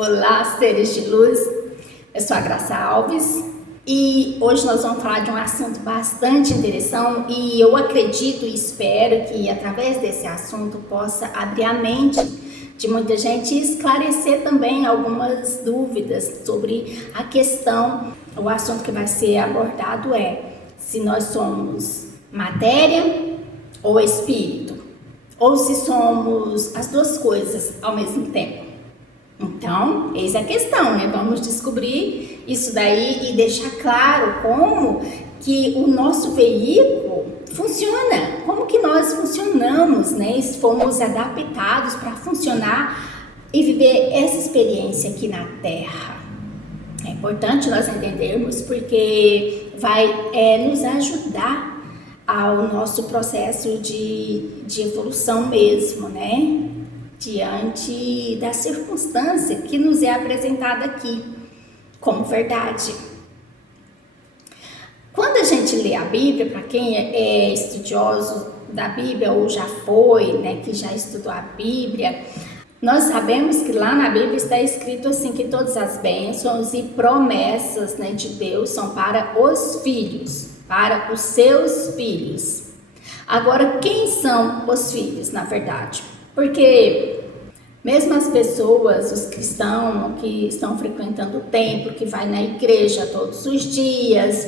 Olá, seres de luz, eu sou a Graça Alves e hoje nós vamos falar de um assunto bastante interessante e eu acredito e espero que através desse assunto possa abrir a mente de muita gente e esclarecer também algumas dúvidas sobre a questão. O assunto que vai ser abordado é se nós somos matéria ou espírito, ou se somos as duas coisas ao mesmo tempo. Então, eis a questão, né? Vamos descobrir isso daí e deixar claro como que o nosso veículo funciona, como que nós funcionamos, né? Fomos adaptados para funcionar e viver essa experiência aqui na Terra. É importante nós entendermos porque vai nos ajudar ao nosso processo de evolução mesmo, né? Diante da circunstância que nos é apresentada aqui como verdade. Quando a gente lê a Bíblia, para quem é estudioso da Bíblia ou já foi, né, que já estudou a Bíblia, nós sabemos que lá na Bíblia está escrito assim que todas as bênçãos e promessas, né, de Deus são para os filhos, para os seus filhos. Agora, quem são os filhos, na verdade? Porque mesmo as pessoas, os cristãos que estão frequentando o templo, que vai na igreja todos os dias,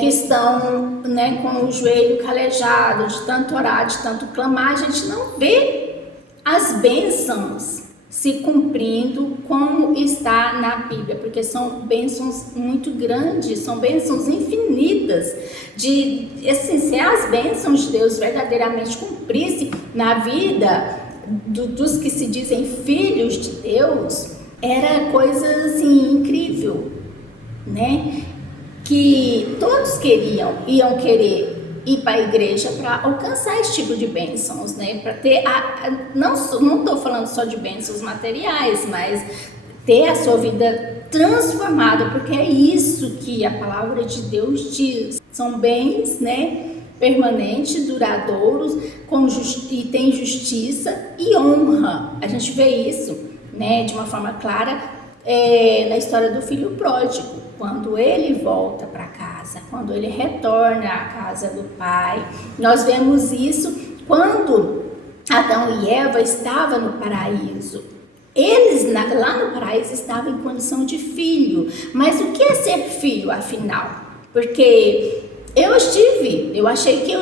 que estão, né, com o joelho calejado, de tanto orar, de tanto clamar, a gente não vê as bênçãos se cumprindo como está na Bíblia, porque são bênçãos muito grandes, são bênçãos infinitas, assim, se as bênçãos de Deus verdadeiramente cumprissem na vida dos que se dizem filhos de Deus, era coisa assim incrível, né? Que todos iam querer ir para a igreja para alcançar esse tipo de bênçãos, né? Para ter não estou falando só de bênçãos materiais, mas ter a sua vida transformada, porque é isso que a palavra de Deus diz. São bens, né, permanentes, duradouros, e tem justiça e honra. A gente vê isso, né, de uma forma clara na história do filho pródigo, quando ele volta para casa, quando ele retorna à casa do pai. Nós vemos isso quando Adão e Eva estavam no paraíso. Eles lá no paraíso estavam em condição de filho. Mas o que é ser filho, afinal? Porque eu achei que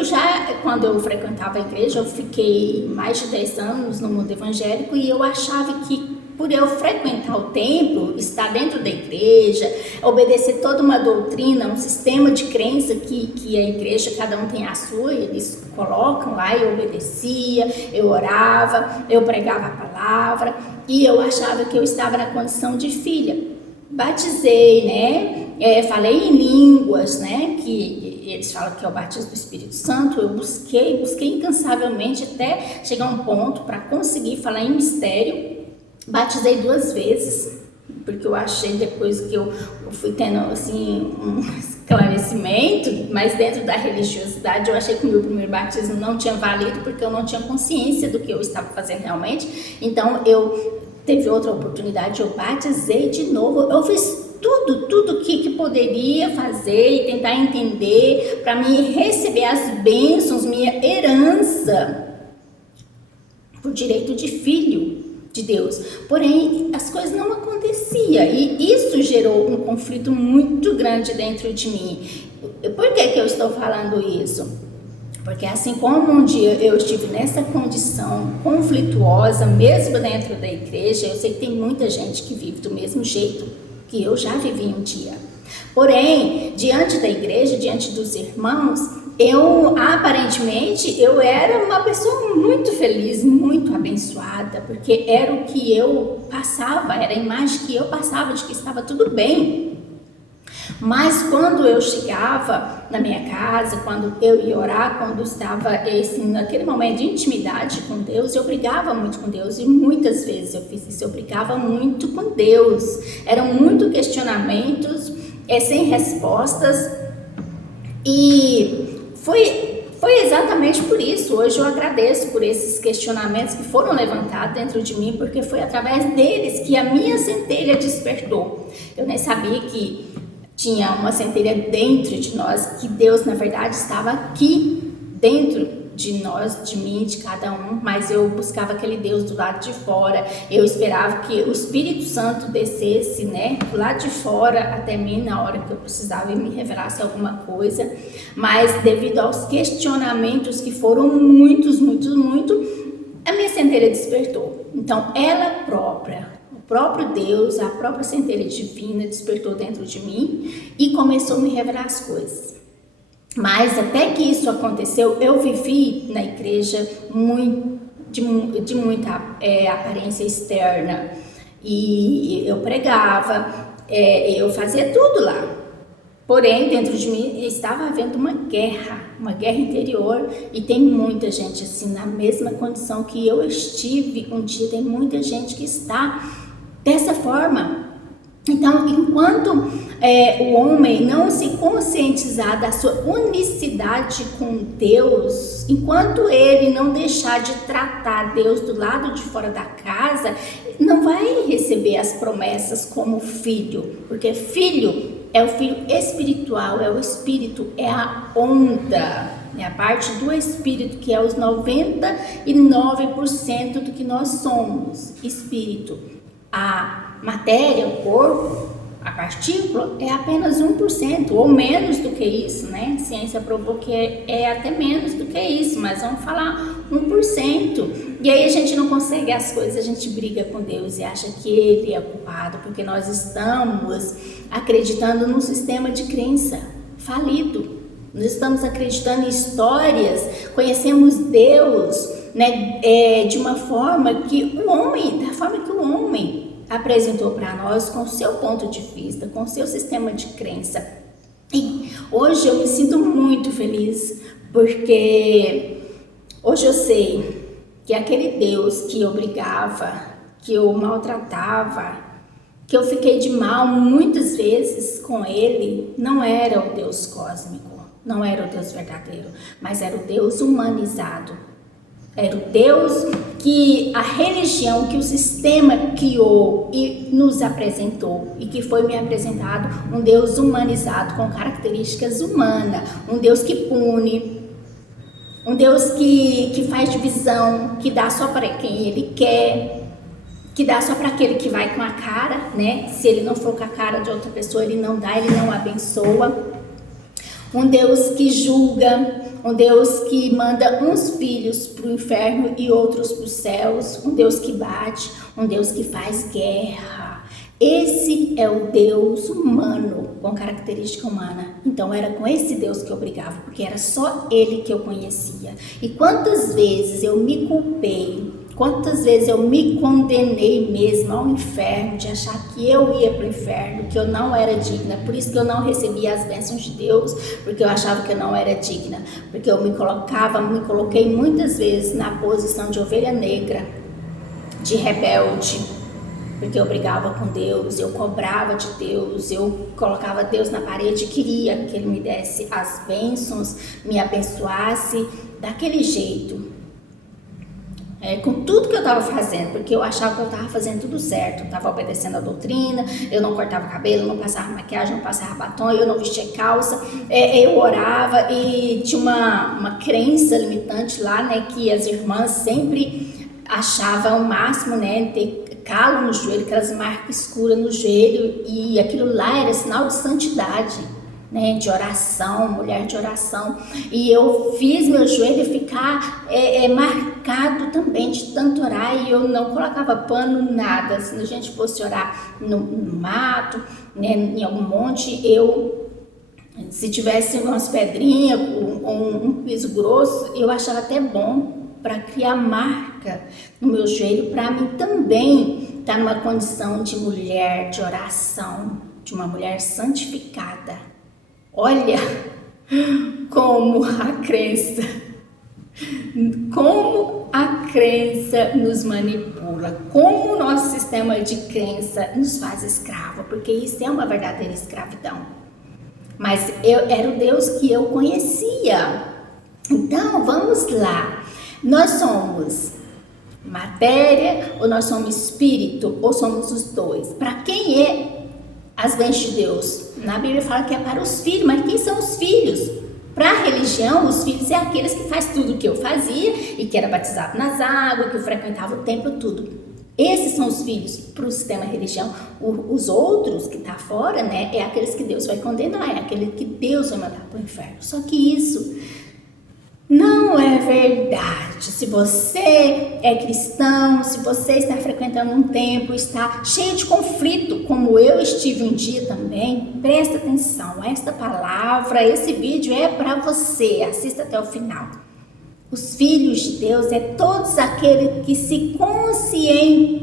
quando eu frequentava a igreja, eu fiquei mais de 10 anos no mundo evangélico e eu achava que por eu frequentar o templo, estar dentro da igreja, obedecer toda uma doutrina, um sistema de crença que a igreja, cada um tem a sua, eles colocam lá, eu obedecia, eu orava, eu pregava a palavra e eu achava que eu estava na condição de filha. Batizei, né? Falei em línguas, né? Que eles falam que é o batismo do Espírito Santo. Eu busquei incansavelmente até chegar a um ponto para conseguir falar em mistério. Batizei 2 vezes, porque eu achei depois que eu fui tendo assim um esclarecimento, mas dentro da religiosidade eu achei que o meu primeiro batismo não tinha valido porque eu não tinha consciência do que eu estava fazendo realmente. Então teve outra oportunidade, eu batizei de novo, eu fiz tudo que poderia fazer e tentar entender para mim receber as bênçãos, minha herança por direito de filho de Deus. Porém, as coisas não aconteciam e isso gerou um conflito muito grande dentro de mim. Por que eu estou falando isso? Porque assim como um dia eu estive nessa condição conflituosa, mesmo dentro da igreja, eu sei que tem muita gente que vive do mesmo jeito que eu já vivi um dia. Porém, diante da igreja, diante dos irmãos, aparentemente eu era uma pessoa muito feliz, muito abençoada, porque era o que eu passava, era a imagem que eu passava de que estava tudo bem. Mas quando eu chegava na minha casa, quando eu ia orar, quando estava naquele momento de intimidade com Deus, eu brigava muito com Deus e muitas vezes eu fiz isso, eu brigava muito com Deus. Eram muitos questionamentos sem respostas e foi foi exatamente por isso. Hoje eu agradeço por esses questionamentos que foram levantados dentro de mim, porque foi através deles que a minha centelha despertou. Eu nem sabia que tinha uma centelha dentro de nós, que Deus, na verdade, estava aqui dentro de nós, de mim, de cada um, mas eu buscava aquele Deus do lado de fora. Eu esperava que o Espírito Santo descesse, né, do lado de fora até mim na hora que eu precisava e me revelasse alguma coisa, mas devido aos questionamentos que foram muitos, a minha centelha despertou. Então ela própria, o próprio Deus, a própria centelha divina despertou dentro de mim e começou a me revelar as coisas. Mas até que isso aconteceu, eu vivi na igreja de muita aparência externa. E eu pregava, eu fazia tudo lá. Porém, dentro de mim estava havendo uma guerra interior. E tem muita gente assim, na mesma condição que eu estive um dia. Tem muita gente que está dessa forma. Então, enquanto o homem não se conscientizar da sua unicidade com Deus, enquanto ele não deixar de tratar Deus do lado de fora da casa, não vai receber as promessas como filho, porque filho é o filho espiritual, é o espírito, é a onda, é a parte do espírito que é os 99% do que nós somos, espírito. A matéria, o corpo, a partícula é apenas 1% ou menos do que isso, né? A ciência provou que é até menos do que isso, mas vamos falar 1%. E aí a gente não consegue as coisas, a gente briga com Deus e acha que Ele é culpado, porque nós estamos acreditando num sistema de crença falido. Nós estamos acreditando em histórias, conhecemos Deus, né, de uma forma que o homem apresentou para nós com o seu ponto de vista, com o seu sistema de crença. E hoje eu me sinto muito feliz, porque hoje eu sei que aquele Deus que eu brigava, que eu maltratava, que eu fiquei de mal muitas vezes com ele, não era o Deus cósmico, não era o Deus verdadeiro, mas era o Deus humanizado. Era o Deus que a religião, que o sistema criou e nos apresentou, e que foi me apresentado um Deus humanizado, com características humanas, um Deus que pune, um Deus que faz divisão, que dá só para quem Ele quer, que dá só para aquele que vai com a cara, né? Se Ele não for com a cara de outra pessoa, Ele não dá, Ele não abençoa. Um Deus que julga, um Deus que manda uns filhos para o inferno e outros para os céus, um Deus que bate, um Deus que faz guerra. Esse é o Deus humano, com característica humana. Então era com esse Deus que eu brigava, porque era só Ele que eu conhecia. E quantas vezes eu me culpei, quantas vezes eu me condenei mesmo ao inferno, de achar que eu ia para o inferno, que eu não era digna, por isso que eu não recebia as bênçãos de Deus, porque eu achava que eu não era digna, porque eu me coloquei muitas vezes na posição de ovelha negra, de rebelde, porque eu brigava com Deus, eu cobrava de Deus, eu colocava Deus na parede, queria que Ele me desse as bênçãos, me abençoasse daquele jeito. Com tudo que eu estava fazendo, porque eu achava que eu estava fazendo tudo certo, eu estava obedecendo a doutrina, eu não cortava cabelo, não passava maquiagem, não passava batom, eu não vestia calça, eu orava e tinha uma crença limitante lá, né, que as irmãs sempre achavam o máximo, né, ter calo no joelho, aquelas marcas escuras no joelho, e aquilo lá era sinal de santidade, né, de oração, mulher de oração, e eu fiz meu joelho ficar marcado também de tanto orar, e eu não colocava pano, nada. Se a gente fosse orar no mato, né, em algum monte, se tivesse umas pedrinhas ou um piso grosso, eu achava até bom para criar marca no meu joelho, para mim também estar numa condição de mulher de oração, de uma mulher santificada. Olha como a crença nos manipula, como o nosso sistema de crença nos faz escravo, porque isso é uma verdadeira escravidão. Mas era o Deus que eu conhecia, Então, vamos lá. Nós somos matéria ou nós somos espírito ou somos os dois? Para quem é as bênçãos de Deus? Na Bíblia fala que é para os filhos, mas quem são os filhos? Para a religião, os filhos é aqueles que faz tudo o que eu fazia e que era batizado nas águas, que frequentava o templo, tudo. Esses são os filhos para o sistema religião. Os outros que tá fora, né, é aqueles que Deus vai condenar, é aquele que Deus vai mandar para o inferno. Só que isso não é verdade. Se você é cristão, se você está frequentando um templo, está cheio de conflito, como eu estive um dia também, presta atenção. Esta palavra, esse vídeo é para você. Assista até o final. Os filhos de Deus é todos aqueles que se conscientiza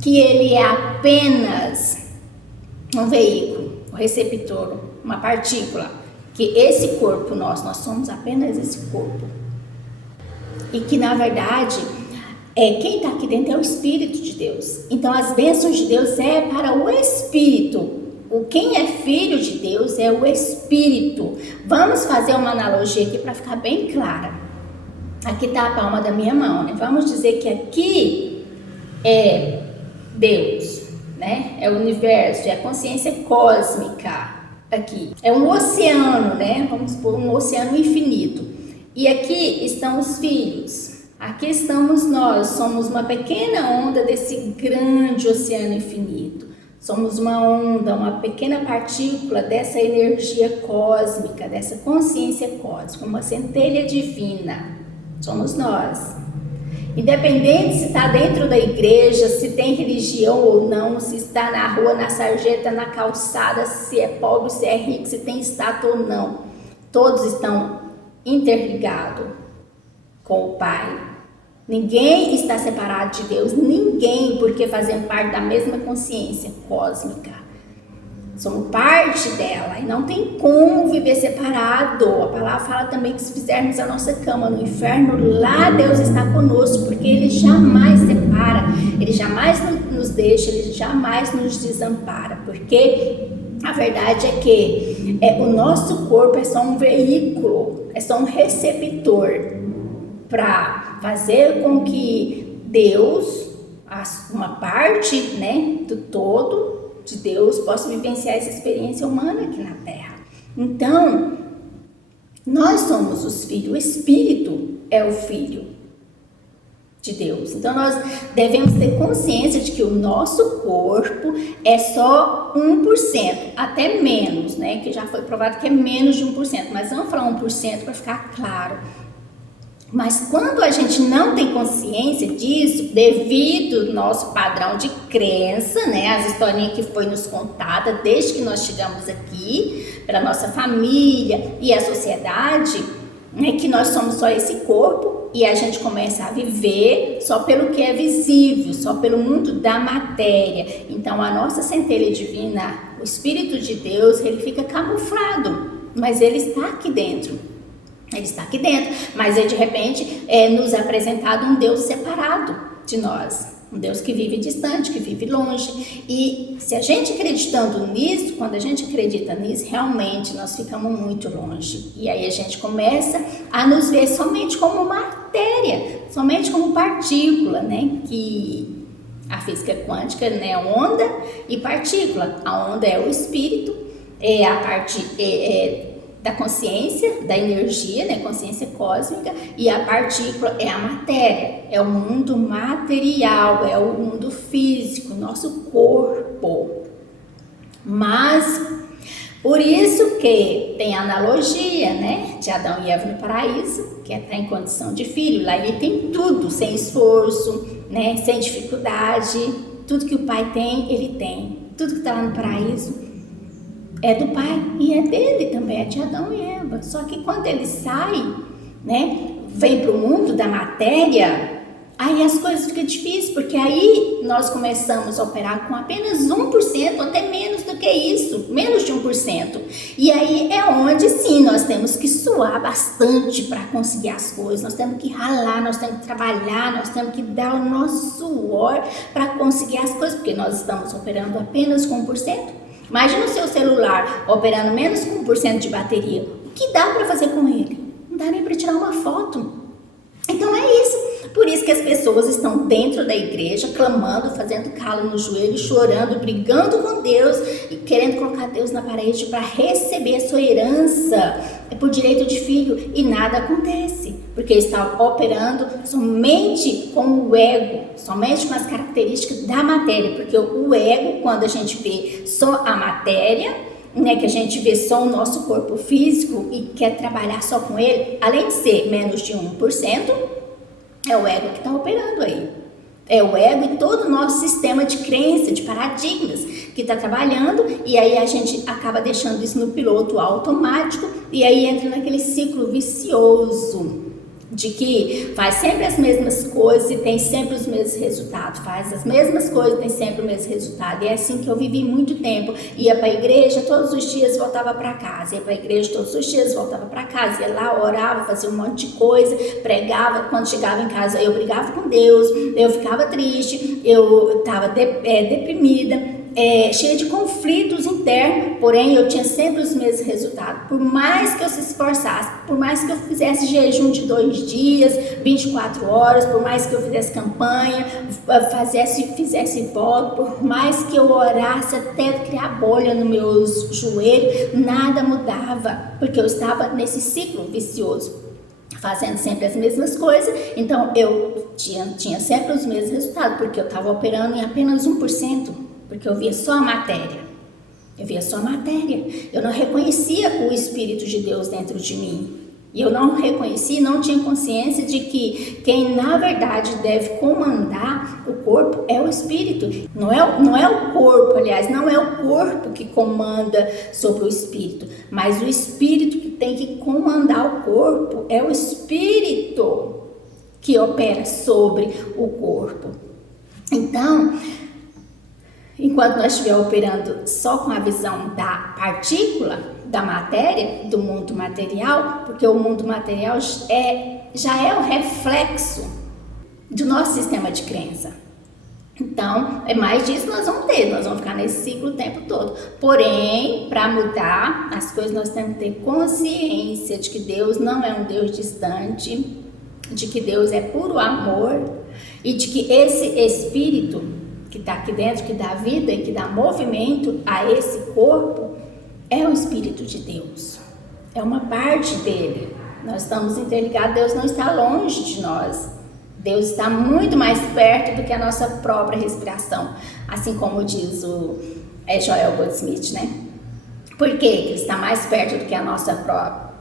que ele é apenas um veículo, um receptor, uma partícula. Que esse corpo nós somos apenas esse corpo. E que na verdade, quem está aqui dentro é o Espírito de Deus. Então as bênçãos de Deus é para o Espírito. Quem é filho de Deus é o Espírito. Vamos fazer uma analogia aqui para ficar bem clara. Aqui está a palma da minha mão, né? Vamos dizer que aqui é Deus, né? É o universo, é a consciência cósmica. Aqui é um oceano, né? Vamos supor um oceano infinito. E aqui estão os filhos. Aqui estamos nós. Somos uma pequena onda desse grande oceano infinito. Somos uma onda, uma pequena partícula dessa energia cósmica, dessa consciência cósmica, uma centelha divina. Somos nós. Independente se está dentro da igreja, se tem religião ou não, se está na rua, na sarjeta, na calçada, se é pobre, se é rico, se tem estátua ou não, todos estão interligados com o Pai. Ninguém está separado de Deus, ninguém, porque fazem parte da mesma consciência cósmica. Somos parte dela e não tem como viver separado. A palavra fala também que se fizermos a nossa cama no inferno, lá Deus está conosco, porque Ele jamais separa, Ele jamais nos deixa, Ele jamais nos desampara, porque a verdade é que o nosso corpo é só um veículo, é só um receptor para fazer com que Deus, uma parte, né, do todo de Deus, possa vivenciar essa experiência humana aqui na Terra. Então, nós somos os filhos, o Espírito é o Filho de Deus. Então, nós devemos ter consciência de que o nosso corpo é só 1%, até menos, né? Que já foi provado que é menos de 1%, mas vamos falar 1% para ficar claro. Mas quando a gente não tem consciência disso, devido ao nosso padrão de crença, né, as historinhas que foi nos contada desde que nós chegamos aqui, pela nossa família e a sociedade, né, que nós somos só esse corpo e a gente começa a viver só pelo que é visível, só pelo mundo da matéria. Então a nossa centelha divina, o Espírito de Deus, ele fica camuflado, mas ele está aqui dentro. Ele está aqui dentro, mas de repente é nos apresentado um Deus separado de nós, um Deus que vive distante, que vive longe. E se a gente acreditando nisso, quando a gente acredita nisso, realmente nós ficamos muito longe. E aí a gente começa a nos ver somente como matéria, somente como partícula, né? Que a física quântica, né, onda e partícula. A onda é o espírito, é a parte da consciência, da energia, né, consciência cósmica, e a partícula é a matéria, é o mundo material, é o mundo físico, nosso corpo. Mas, por isso que tem a analogia, né, de Adão e Eva no paraíso, que está em condição de filho, lá ele tem tudo, sem esforço, né, sem dificuldade, tudo que o pai tem, ele tem, tudo que está lá no paraíso, é do pai e é dele também, é de Adão e Eva. Só que quando ele sai, né, vem para o mundo da matéria, aí as coisas ficam difíceis, porque aí nós começamos a operar com apenas 1%, até menos do que isso, menos de 1%. E aí é onde sim, nós temos que suar bastante para conseguir as coisas, nós temos que ralar, nós temos que trabalhar, nós temos que dar o nosso suor para conseguir as coisas, porque nós estamos operando apenas com 1%. Imagina o seu celular operando menos que 1% de bateria. O que dá para fazer com ele? Não dá nem para tirar uma foto. Então é isso. Por isso que as pessoas estão dentro da igreja, clamando, fazendo calo no joelho, chorando, brigando com Deus e querendo colocar Deus na parede para receber a sua herança por direito de filho, e nada acontece, porque está operando somente com o ego, somente com as características da matéria, porque o ego, quando a gente vê só a matéria, né, que a gente vê só o nosso corpo físico e quer trabalhar só com ele, além de ser menos de 1%, é o ego que está operando aí. É o ego e todo o nosso sistema de crença, de paradigmas que está trabalhando, e aí a gente acaba deixando isso no piloto automático, e aí entra naquele ciclo vicioso de que faz sempre as mesmas coisas e tem sempre os mesmos resultados, faz as mesmas coisas e tem sempre o mesmo resultado. E é assim que eu vivi muito tempo. Ia para a igreja todos os dias, voltava para casa. Ia para a igreja todos os dias, voltava para casa. Ia lá, orava, fazia um monte de coisa, pregava. Quando chegava em casa, eu brigava com Deus, eu ficava triste, eu estava deprimida. Cheia de conflitos internos, porém eu tinha sempre os mesmos resultados. Por mais que eu se esforçasse, por mais que eu fizesse jejum de 2 dias, 24 horas, por mais que eu fizesse campanha, fizesse voto, por mais que eu orasse até criar bolha nos meus joelhos, nada mudava, porque eu estava nesse ciclo vicioso, fazendo sempre as mesmas coisas. Então eu tinha sempre os mesmos resultados, porque eu estava operando em apenas 1%. Porque eu via só a matéria. Eu não reconhecia o Espírito de Deus dentro de mim. E eu não reconhecia, não tinha consciência de que quem na verdade deve comandar o corpo é o Espírito. Não é o corpo, aliás, não é o corpo que comanda sobre o Espírito. Mas o Espírito que tem que comandar o corpo é o Espírito que opera sobre o corpo. Então, enquanto nós estivermos operando só com a visão da partícula, da matéria, do mundo material, porque o mundo material já é o reflexo do nosso sistema de crença. Então, é mais disso que nós vamos ficar nesse ciclo o tempo todo. Porém, para mudar as coisas, nós temos que ter consciência de que Deus não é um Deus distante, de que Deus é puro amor e de que esse Espírito que está aqui dentro, que dá vida e que dá movimento a esse corpo, é o Espírito de Deus. É uma parte dele. Nós estamos interligados, Deus não está longe de nós. Deus está muito mais perto do que a nossa própria respiração. Assim como diz o Joel Goldsmith, né? Por que ele está mais perto do que a nossa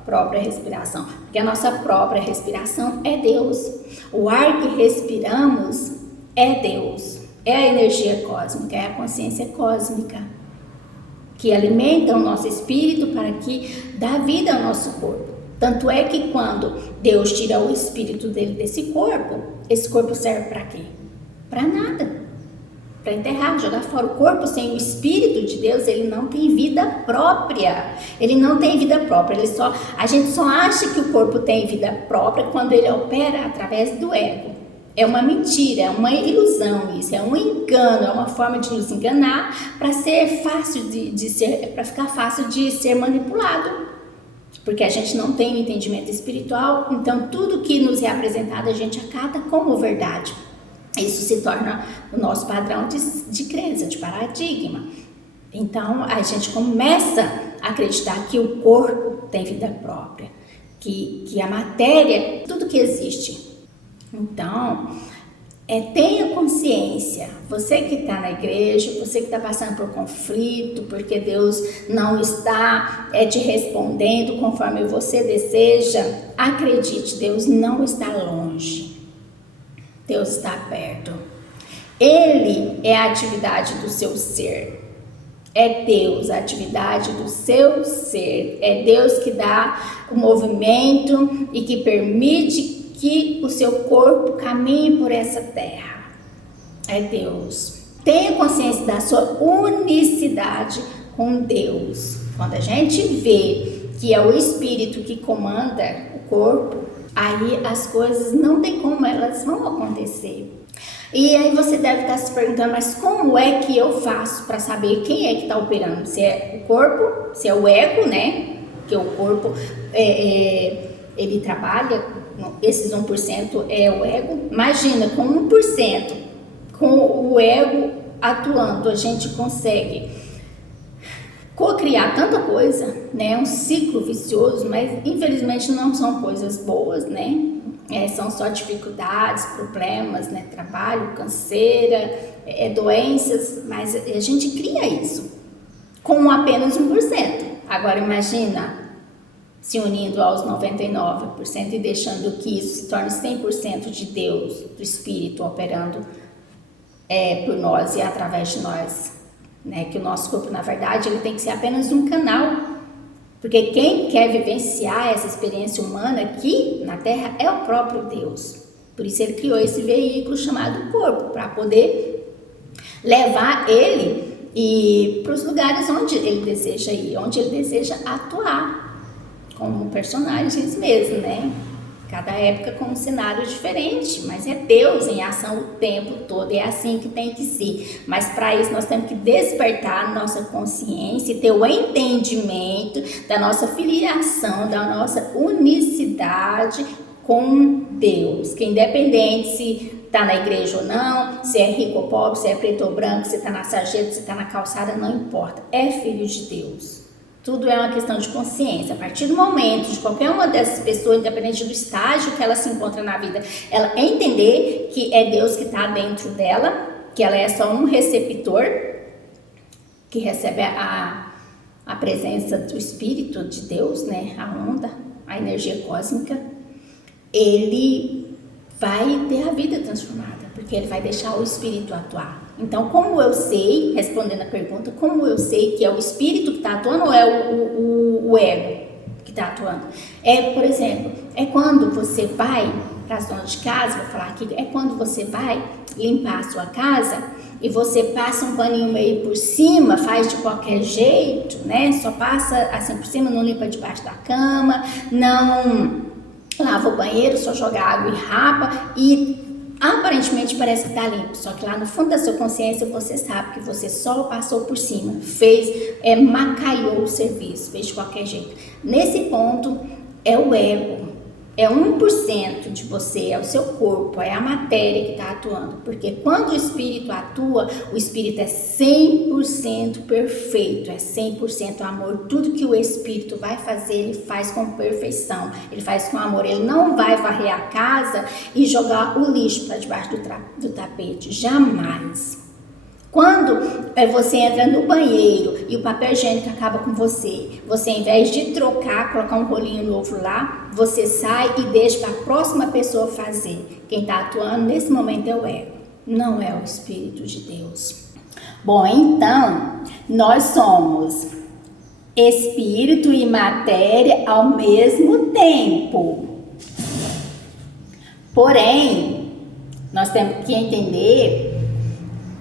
própria respiração? Porque a nossa própria respiração é Deus. O ar que respiramos é Deus. É a energia cósmica, é a consciência cósmica que alimenta o nosso espírito para que dá vida ao nosso corpo. Tanto é que quando Deus tira o espírito dele desse corpo, esse corpo serve para quê? Para nada. Para enterrar, jogar fora. O corpo sem o espírito de Deus, ele não tem vida própria. Ele não tem vida própria. A gente só acha que o corpo tem vida própria quando ele opera através do ego. É uma mentira, é uma ilusão isso, é um engano, é uma forma de nos enganar para ser fácil para ficar fácil de ser manipulado. Porque a gente não tem um entendimento espiritual, então tudo que nos é apresentado a gente acata como verdade. Isso se torna o nosso padrão de crença, de paradigma. Então a gente começa a acreditar que o corpo tem vida própria, que a matéria, tudo que existe. Então, tenha consciência, você que está na igreja, você que está passando por conflito, porque Deus não está te respondendo conforme você deseja, acredite, Deus não está longe, Deus está perto. Ele é a atividade do seu ser. É Deus, a atividade do seu ser. É Deus que dá o movimento e que permite que o seu corpo caminhe por essa terra. É Deus. Tenha consciência da sua unicidade com Deus. Quando a gente vê que é o Espírito que comanda o corpo, aí as coisas não tem como elas vão acontecer. E aí você deve estar se perguntando, mas como é que eu faço para saber quem é que está operando? Se é o corpo, se é o ego, né? Que o corpo, ele trabalha, esses 1% é o ego. Imagina, com 1%, com o ego atuando, a gente consegue co-criar tanta coisa, né? Um ciclo vicioso, mas infelizmente não são coisas boas, né? São só dificuldades, problemas, né? Trabalho, canseira, doenças, mas a gente cria isso com apenas 1%. Agora imagina se unindo aos 99% e deixando que isso se torne 100% de Deus, do Espírito operando por nós e através de nós, né? Que o nosso corpo, na verdade, ele tem que ser apenas um canal. Porque quem quer vivenciar essa experiência humana aqui na Terra é o próprio Deus. Por isso ele criou esse veículo chamado corpo, para poder levar ele para os lugares onde ele deseja ir, onde ele deseja atuar, como personagens mesmo, né? Cada época com um cenário diferente, mas é Deus em ação o tempo todo, é assim que tem que ser. Mas para isso nós temos que despertar a nossa consciência e ter o entendimento da nossa filiação, da nossa unicidade com Deus. Que independente se está na igreja ou não, se é rico ou pobre, se é preto ou branco, se está na sarjeta, se está na calçada, não importa, é filho de Deus. Tudo é uma questão de consciência. A partir do momento de qualquer uma dessas pessoas, independente do estágio que ela se encontra na vida, ela entender que é Deus que está dentro dela, que ela é só um receptor, que recebe a presença do Espírito de Deus, né? A onda, a energia cósmica, ele vai ter a vida transformada, porque ele vai deixar o Espírito atuar. Então, como eu sei, respondendo a pergunta, como eu sei que é o espírito que está atuando ou é o ego que está atuando? Por exemplo, quando você vai para as donas de casa, vou falar aqui, quando você vai limpar a sua casa e você passa um paninho meio por cima, faz de qualquer jeito, né? Só passa assim por cima, não limpa debaixo da cama, não lava o banheiro, só joga água e rapa e aparentemente parece que está limpo, só que lá no fundo da sua consciência você sabe que você só passou por cima, macaiou o serviço, fez de qualquer jeito. Nesse ponto é o ego, é 1% de você, é o seu corpo, é a matéria que está atuando, porque quando o espírito atua, o espírito é 100% perfeito, é 100% amor. Tudo que o espírito vai fazer, ele faz com perfeição, ele faz com amor. Ele não vai varrer a casa e jogar o lixo para debaixo do tapete, jamais. Quando você entra no banheiro e o papel higiênico acaba com você, ao invés de trocar, colocar um rolinho novo lá, você sai e deixa para a próxima pessoa fazer. Quem está atuando nesse momento é o ego, não é o Espírito de Deus. Bom, então, nós somos espírito e matéria ao mesmo tempo. Porém, nós temos que entender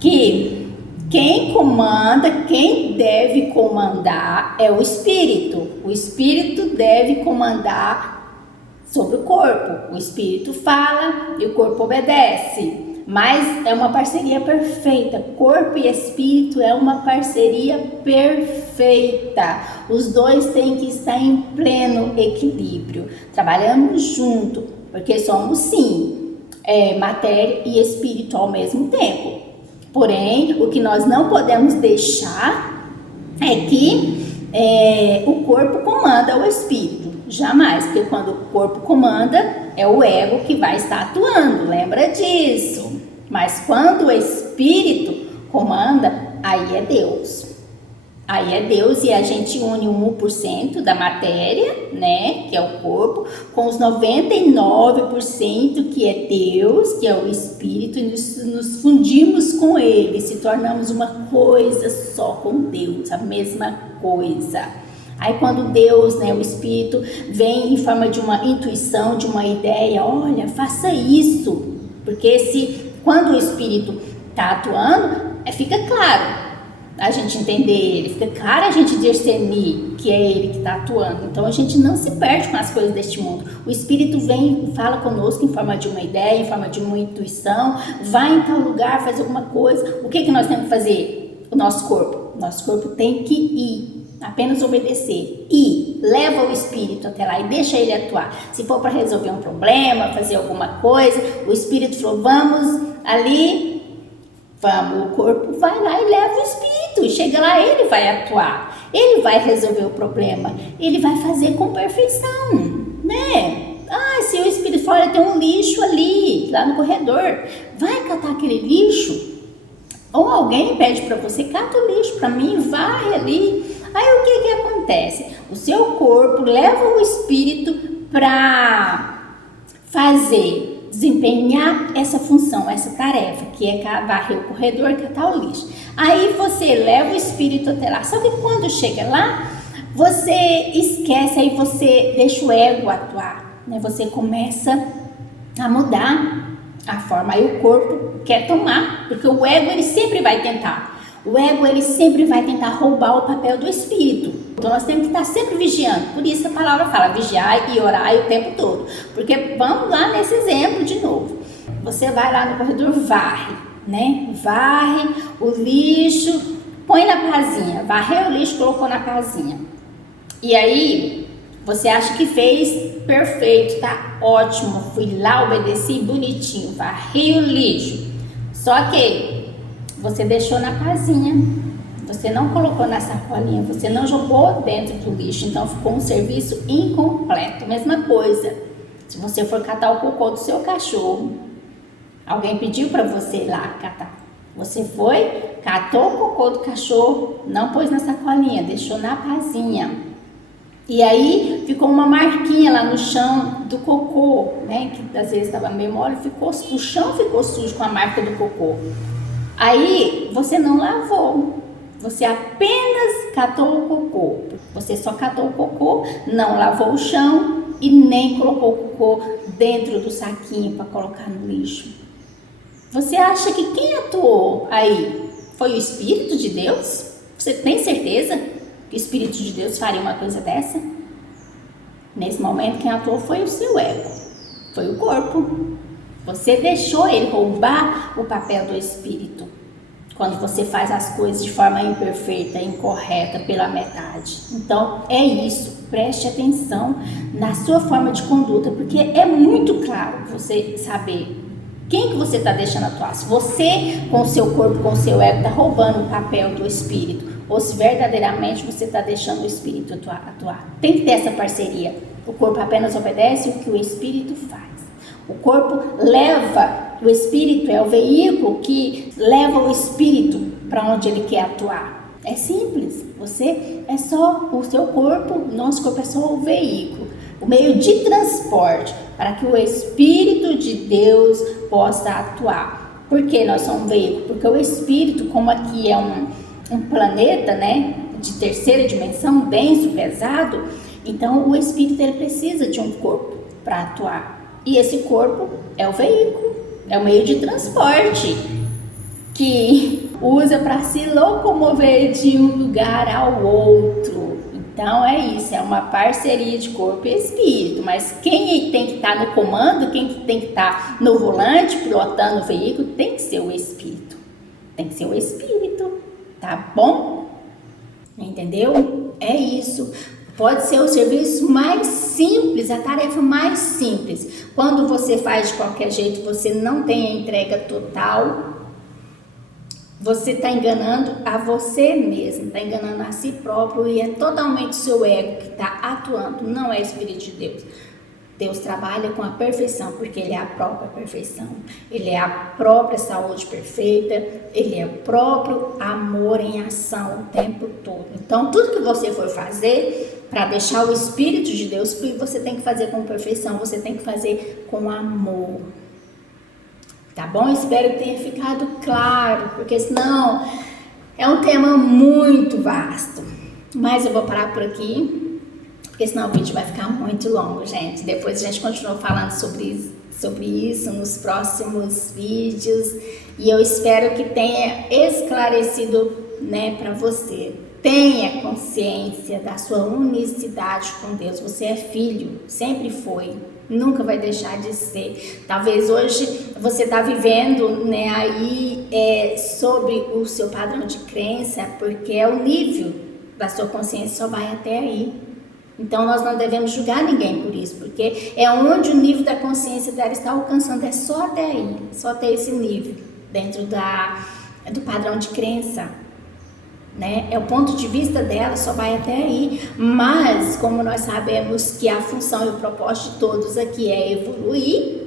que quem comanda, quem deve comandar é o espírito. O espírito deve comandar sobre o corpo. O espírito fala e o corpo obedece. Mas é uma parceria perfeita. Corpo e espírito é uma parceria perfeita. Os dois têm que estar em pleno equilíbrio. Trabalhamos junto, porque somos sim matéria e espírito ao mesmo tempo. Porém, o que nós não podemos deixar é que o corpo comanda o espírito. Jamais, porque quando o corpo comanda, é o ego que vai estar atuando, lembra disso. Mas quando o espírito comanda, aí é Deus. Aí é Deus e a gente une o 1% da matéria, né, que é o corpo, com os 99% que é Deus, que é o Espírito, e nos fundimos com Ele, se tornamos uma coisa só com Deus, a mesma coisa. Aí quando Deus, né, o Espírito, vem em forma de uma intuição, de uma ideia, olha, faça isso, porque quando o Espírito está atuando, fica claro. a gente entender ele, fica claro a gente discernir que é ele que está atuando. Então a gente não se perde com as coisas deste mundo. O Espírito vem e fala conosco em forma de uma ideia, em forma de uma intuição, vai em tal lugar, faz alguma coisa. O que nós temos que fazer? O nosso corpo tem que ir, apenas obedecer. E leva o Espírito até lá e deixa ele atuar. Se for para resolver um problema, fazer alguma coisa, o Espírito falou, vamos ali, vamos, o corpo vai lá e leva o Espírito. E chega lá, ele vai atuar, ele vai resolver o problema, ele vai fazer com perfeição, né? Se o Espírito fala, tem um lixo ali, lá no corredor, vai catar aquele lixo. Ou alguém pede para você, cata o lixo para mim, vai ali. Aí o que acontece? O seu corpo leva o Espírito para desempenhar essa função, essa tarefa, que é varrer o corredor e catar o lixo. Aí você leva o Espírito até lá. Só que quando chega lá, você esquece, aí você deixa o ego atuar, né? Você começa a mudar a forma, aí o corpo quer tomar, porque o ego ele sempre vai tentar. O ego ele sempre vai tentar roubar o papel do Espírito. Então nós temos que estar sempre vigiando. Por isso a palavra fala vigiar e orar o tempo todo. Porque vamos lá nesse exemplo de novo. Você vai lá no corredor, varre, né? Varre o lixo, põe na casinha. Varreu o lixo, colocou na casinha. E aí você acha que fez perfeito, tá ótimo. Fui lá, obedeci bonitinho, varri o lixo. Só que você deixou na casinha, você não colocou na sacolinha, você não jogou dentro do lixo, então ficou um serviço incompleto. Mesma coisa, se você for catar o cocô do seu cachorro, alguém pediu para você ir lá catar, você foi, catou o cocô do cachorro, não pôs na sacolinha, deixou na casinha. E aí ficou uma marquinha lá no chão do cocô, né, que às vezes estava meio mole, o chão ficou sujo com a marca do cocô. Aí você não lavou, você apenas catou o cocô. Você só catou o cocô, não lavou o chão e nem colocou o cocô dentro do saquinho para colocar no lixo. Você acha que quem atuou aí foi o Espírito de Deus? Você tem certeza que o Espírito de Deus faria uma coisa dessa? Nesse momento quem atuou foi o seu ego, foi o corpo. Você deixou ele roubar o papel do Espírito. Quando você faz as coisas de forma imperfeita, incorreta, pela metade. Então, é isso. Preste atenção na sua forma de conduta, porque é muito claro você saber quem que você está deixando atuar. Se você, com o seu corpo, com o seu ego, está roubando o papel do Espírito, ou se verdadeiramente você está deixando o Espírito atuar. Tem que ter essa parceria. O corpo apenas obedece o que o Espírito faz. O corpo leva, o Espírito é o veículo que leva o Espírito para onde ele quer atuar. É simples, você é só o seu corpo, o nosso corpo é só o veículo, o meio de transporte para que o Espírito de Deus possa atuar. Por que nós somos um veículo? Porque o Espírito, como aqui é um planeta, né, de terceira dimensão, denso, pesado, então o Espírito ele precisa de um corpo para atuar. E esse corpo é o veículo, é o meio de transporte que usa para se locomover de um lugar ao outro. Então é isso, é uma parceria de corpo e espírito. Mas quem tem que estar no comando, quem tem que estar no volante, pilotando o veículo, tem que ser o Espírito. Tem que ser o Espírito, tá bom? Entendeu? É isso. Pode ser o serviço mais simples, a tarefa mais simples. Quando você faz de qualquer jeito, você não tem a entrega total, você está enganando a você mesmo, está enganando a si próprio e é totalmente o seu ego que está atuando, não é o Espírito de Deus. Deus trabalha com a perfeição, porque Ele é a própria perfeição, Ele é a própria saúde perfeita, Ele é o próprio amor em ação o tempo todo. Então, tudo que você for fazer para deixar o Espírito de Deus fluir, você tem que fazer com perfeição, você tem que fazer com amor. Tá bom? Espero que tenha ficado claro, porque senão é um tema muito vasto. Mas eu vou parar por aqui, porque senão o vídeo vai ficar muito longo, gente. Depois a gente continua falando sobre isso nos próximos vídeos. E eu espero que tenha esclarecido né, para você. Tenha consciência da sua unicidade com Deus. Você é filho, sempre foi, nunca vai deixar de ser. Talvez hoje você está vivendo, né, aí sobre o seu padrão de crença, porque é o nível da sua consciência só vai até aí. Então nós não devemos julgar ninguém por isso, porque é onde o nível da consciência dela está alcançando, é só até aí, só até esse nível, dentro do padrão de crença, né? É o ponto de vista dela, só vai até aí. Mas como nós sabemos que a função e o propósito de todos aqui é evoluir,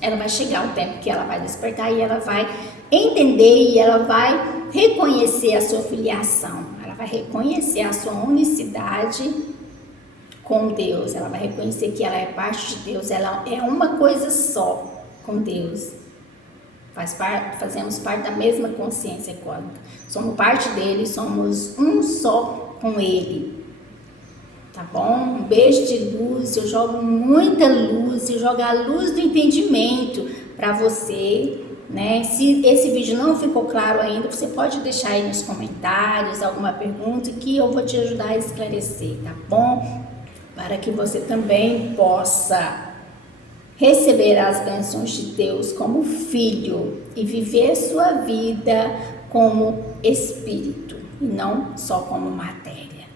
ela vai chegar o tempo que ela vai despertar e ela vai entender e ela vai reconhecer a sua filiação, ela vai reconhecer a sua unicidade com Deus, ela vai reconhecer que ela é parte de Deus, ela é uma coisa só com Deus. Fazemos parte da mesma consciência cósmica, somos parte dele, somos um só com ele, tá bom? Um beijo de luz, eu jogo muita luz, eu jogo a luz do entendimento para você, né? Se esse vídeo não ficou claro ainda, você pode deixar aí nos comentários alguma pergunta que eu vou te ajudar a esclarecer, tá bom? Para que você também possa receber as bênçãos de Deus como filho e viver sua vida como espírito e não só como matéria.